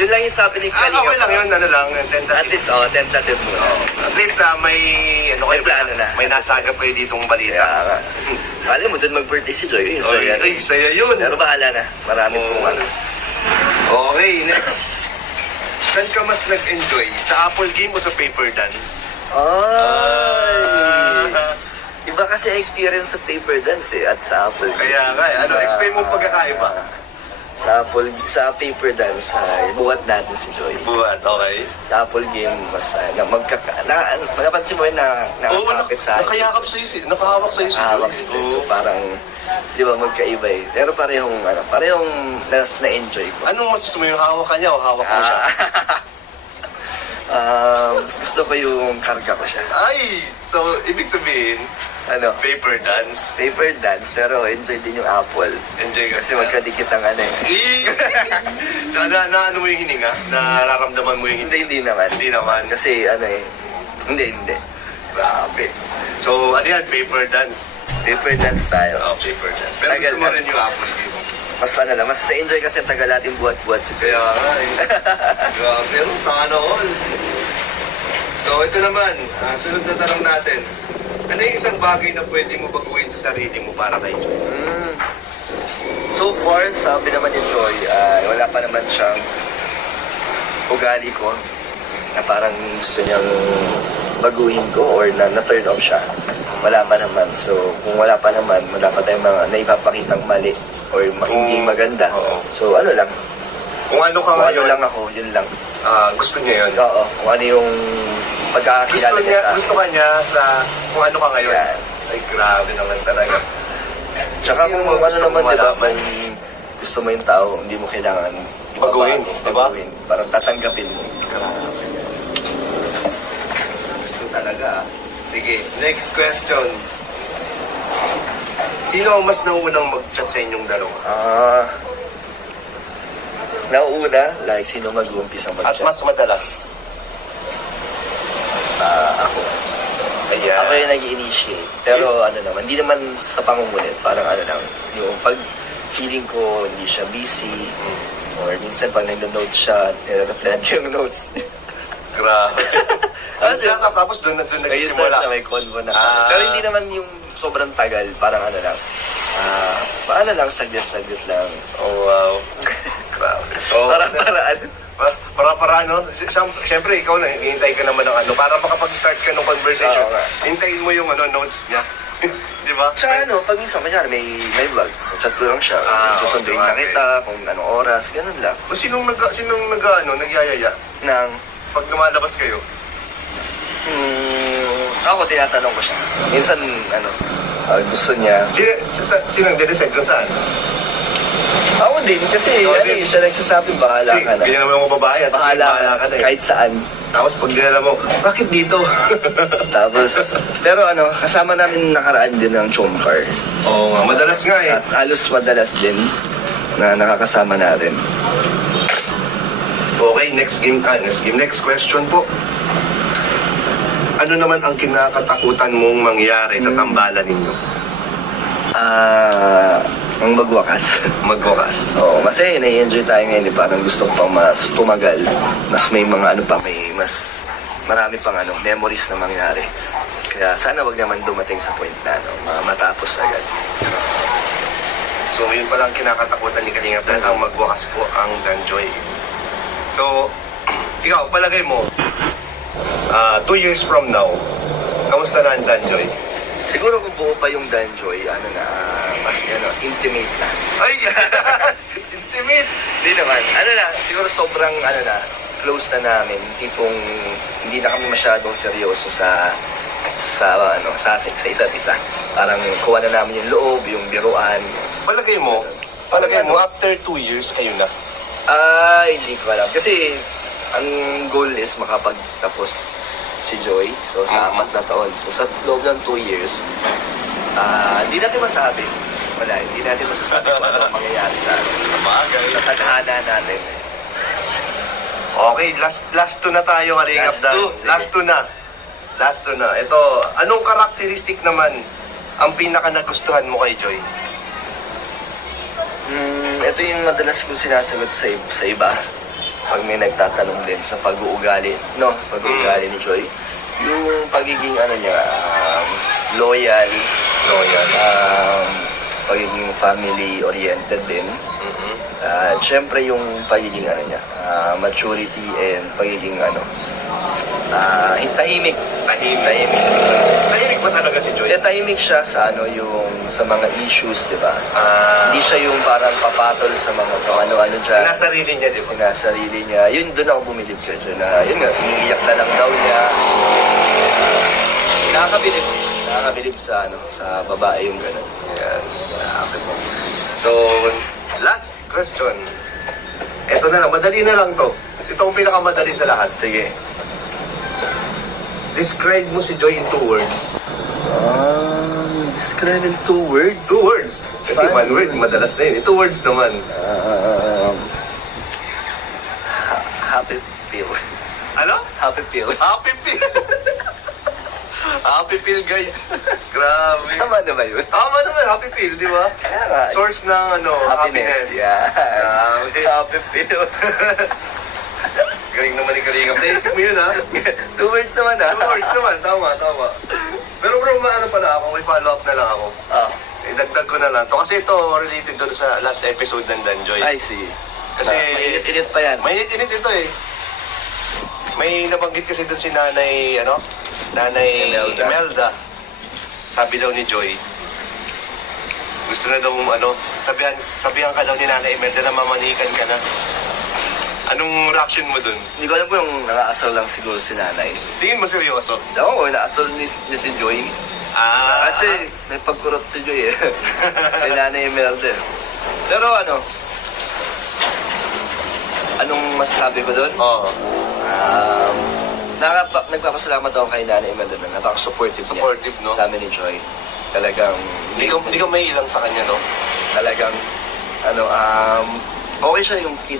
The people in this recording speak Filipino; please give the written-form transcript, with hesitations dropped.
Yun lang yung sabi ni Kalinga. Okay lang yun, ano lang, tentative. At least, tentative muna. At least may, May plano na. May nasagap kayo ditong balita. Kaya nga. Kali mo dun mag-birthday si Joy. Yun, saya. Saya yun. Pero bahala na. Marami pong ano. Okay, next. Saan ka mas nag-enjoy? Sa Apple game o sa paper dance? Iba kasi experience sa paper dance at sa Apple. Kaya nga, explain mo pagkakaiba. Sa paper dance, buhat natin si Joy. Buhat, okay. Sa Apple game, mas napansin mo yun na nakakapit sa akin. Nakayakap sa'yo, nakahawak sa'yo si Hawak si Joy. So parang, di ba, magkaiba eh. Pero parehong na-enjoy ko. Anong masasabi mo, yung hawak ka niya o hawak mo siya? Gusto ko yung karga ko siya. Ay! So, ibig sabihin, paper dance. Paper dance, pero enjoy din yung Apple. Enjoy Kasi magkadikit ang ano eh. na ano mo yung hininga? Nararamdaman mo yung hininga? Hindi naman. Hindi naman. Kasi hindi. Grabe. So, ano yan? Paper dance. Paper dance tayo. Paper dance. Pero gusto mo rin yung Apple game. Mas mas na-enjoy kasi tagal natin buhat-buhat. Kaya nga eh. Grabe, pero sana all. So, ito naman, sunod na tanong natin. Ano yung isang bagay na pwede mo baguhin sa sarili mo para kay Joy? So far, sabi naman ni Joy, wala pa naman siyang ugali ko na parang gusto niyang baguhin ko or na-turn off siya. Wala pa naman. So, kung wala pa naman, wala pa tayong mga naipapakitang mali or hindi maganda. So, ano lang. Kung ano ka Kung ano ngayon, lang ako, yun lang. gusto niya yun. Oo, kung ano yung pagkakakilala niya sa akin. Gusto ka niya sa kung ano ka ngayon. Yan. Ay, grabe naman talaga. Tsaka kung ano naman, di ba, kung gusto mo yung tao, hindi mo kailangan Baguhin, di ba? Parang tatanggapin mo. Gusto talaga. Sige, next question. Sino ang mas naunang mag-chat sa inyong dalawa? Nauuna, like, sino mag-uumpisa At mag-chat? mas madalas? Ako. Ayan. Ako yung nag-initiate. Pero ano naman, hindi naman sa pangungulit. Parang ano lang, yung pag feeling ko hindi siya busy, or minsan pag nag-note siya, nire-reply yung notes. Grabe. Tapos doon nagsimula. Na may convo na. Pero hindi naman yung sobrang tagal. Parang ano lang. Paano lang, saglit-saglit lang. Oh, wow. Grabe. Para ano, siyempre ikaw na, hintay ka naman ng ano, para makapag-start ka ng conversation. Hintayin mo yung notes niya. Di ba? Tsaka pag minsan, kanyari may vlog. So, chat ko lang siya. Susunduin na kita, kung anong oras, ganun lang. O sinong nagyayaya? Pag lumalabas kayo? Ako, tinatanong ko siya. Minsan, gusto niya. Sinong decide kung saan? Ako din, kasi siya nagsasabi, bahala ka na. Ganyan naman yung babae. Bahala ka na kahit saan. Tapos pag dinala mo, bakit dito? Tapos, pero kasama namin nakaraan din ng Chomcar. Oo nga, madalas nga eh. At halos madalas din na nakakasama natin. Okay, next question po. Ano naman ang kinakatakutan mong mangyari sa tambalan ninyo? Ang magwakas. Magwakas. Oo, kasi nai-enjoy tayo ngayon, parang gusto ko pang mas tumagal. Mas may mga mas marami pang memories na mangyari. Kaya sana wag naman dumating sa point na matapos agad. So, yun palang kinakatakutan ni Kalingap dahil ang magwakas po ang Danjoy. So, ikaw, palagay mo, 2 years from now, kamusta na ang Danjoy? Siguro kung buo pa yung Danjoy, mas intimate na. Ay! Intimate! Hindi naman. Siguro sobrang close na namin. Tipong hindi na kami masyadong seryoso sa isa't isa. Parang kuha na namin yung loob, yung biruan. Palagay mo, after 2 years kayo na? Hindi ko alam. Kasi ang goal is makapagtapos si Joy. So sa 4 na taon. So sa loob ng 2 years, hindi natin masabi. Hindi natin masasabi kung ano ang mangyayari sa tadhana natin. Okay, last two na tayo, Kalingap Dan. Last two na. Ito, anong karakteristik naman ang pinaka nagustuhan mo kay Joy? Ito yung madalas kong sinasagot sa iba. pag may nagtatanong din sa pag-uugali, no? Pag-uugali ni Joy. Yung pagiging ano niya, loyal, pagiging family-oriented din. At syempre yung pagiging ano niya, maturity and pagiging tahimik. Tahimik ba talaga si Joy? Tahimik siya sa yung sa mga issues, di ba? Hindi siya yung parang papatol sa mga kung ano-ano dyan. Sinasarili niya, di ba? Sinasarili niya. Yun, doon ako bumilib ka dyan. Yun nga, iniiyak na lang daw niya. Nakakabilib sa sa babae yung gano'n. Yan. So, last question. Ito na lang, madali na lang to. Ito ang pinakamadali sa lahat. Sige. Describe mo si Joy in 2 words. Describe in 2 words? 2 words. Kasi Fine. 1 word, madalas na yun. 2 words naman. Happy pill. Ano? Happy pill. Happy pill. Happy pill, guys. Grabe. Tama na ba yun? Tama naman, happy pill, di ba? Kaya nga. Source ng happiness. Yeah. Grabe. Happy pill. Galing naman ni Kalingap. Naisip mo yun, ha? 2 words naman 2 words naman, tama. Pero bro, maano pala ako, may follow-up na lang ako. Idagdag ko na lang to. Kasi ito, related to sa last episode ng Danjoy. I see. Kasi, mainit-init pa yan. Mainit-init ito eh. May nabanggit kasi doon si Nanay, Nanay Imelda. Sabi daw ni Joy, gusto na daw, sabihan ka daw ni Nanay Imelda na mamanikan ka na. Anong reaction mo dun? Hindi ko alam kung nakaasal lang siguro si nanay. Tingin mo seryoso? Oo, naasal ni si Joy. Kasi may pagkurot si Joy eh. Si nanay Imelda. Pero anong masasabi ko doon? Oo. Nagpapasalamat ako kay Nanay Imelda na napaka-supportive niya. Supportive, no? Sa amin ni Joy. Talagang... Hindi ka may ilang sa kanya, no? Talagang, okay siya yung kid